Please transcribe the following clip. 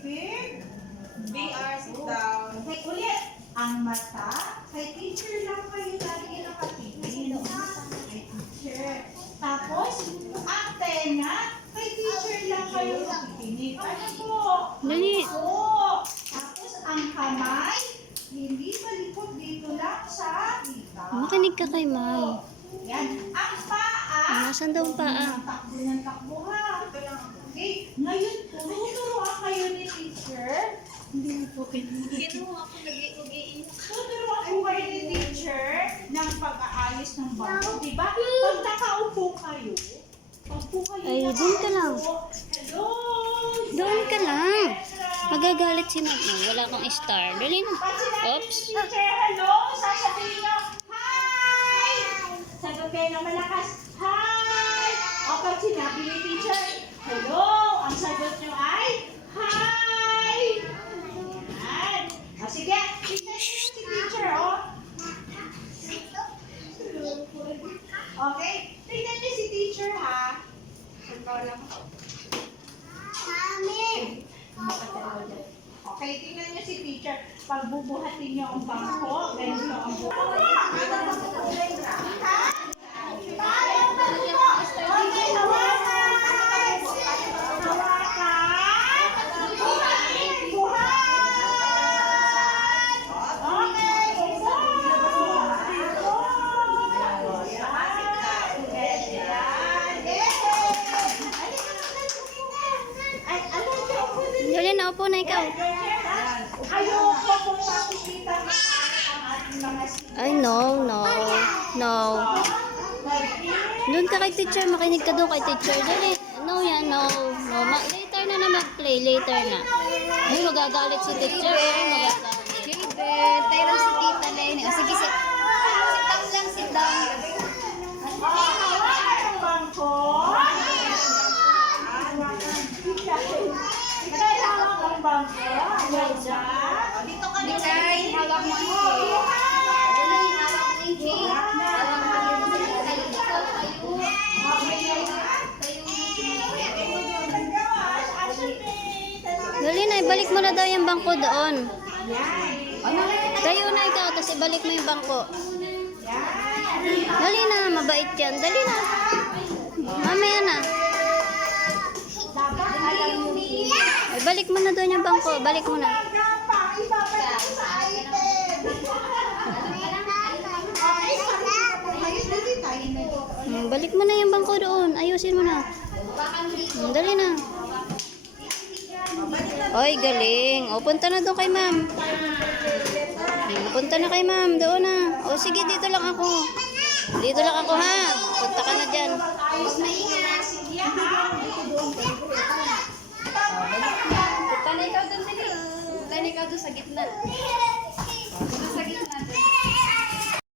bibig. BR, sit down. Okay, ulit. Ang mata, kay teacher lang kayo lagi nakatingin. Kay teacher. Tapos, ang tenga, kay teacher lang kayo nakatingin. Ano po? Dali. Po. Tapos, ang kamay, hindi malikot dito lang sa kita. Makinig ka kay Mai. Yan. Ang paa, Nasaan daw ang paa? takbo ng takbo ha. Okay, ngayon tuturuan kayo ni teacher. Hindi po Kinuha ako, nag-iiyak. tuturuan po kayo ni teacher ng pag-aayos ng bangko. Diba? Pag nakaupo kayo, pagpo kayo Ay, doon ka lang. Hello! Doon ka lang. Magagalit si Mama. Wala kang star. Dali na. Pag sinabi Oops. ni teacher, hello, sasabihin nyo, hi! Sagot kayo ng malakas, hi! O pag sinabi ni teacher, hello, ang sagot nyo ay, hi! Yan. O sige, tignan nyo si teacher, o. Okay? Tignan nyo si teacher, ha? Okay, tingnan niyo si teacher. Pagbubuhatin niyo ang bangko, ganito ang buko. Ha? Okay, hawakan! Hawakan! Buhat! Okay, Dali na. Upo na ikaw. ayoko kung makikita ang ating mga Ay, no. No. No. Doon ka kay teacher. Makinig ka doon kay teacher. Dali. No yan. No. No. Later na mag-play. Later na. Ay, magagalit si teacher. Ay, magagalit. Javen, tayo lang si Tita Lenny. O sige, sit down lang, sit down. hawakan ang bangko. Kailangan ang bangko. Ayan siya. Dito ka na. Dikay, hawak mo ang cake. Dali, hawak mo yung cake. Hawak mo yung cake. Ikaw, Dali na. Ibalik mo na daw yung bangko doon. Yan. Tayo na ikaw. Tapos ibalik mo yung bangko. Yan. Dali na. Mabait yan. Dali na. Mamaya na. Dapat alam mo Ay, balik mo na doon yung bangko. Balik mo na. ibabalik sa item. Okay, ayos na din tayo na dito. Balik mo na yung bangko doon. Ayusin mo na. Dali na. Oy, galing. O, punta na doon kay ma'am. Punta na kay ma'am. Doon na. O, sige, dito lang ako. Dito lang ako, ha. Punta ka na dyan. Ayos na ingat. Sige ha. Punta na ikaw doon, dali. Punta na ikaw doon sa gitna.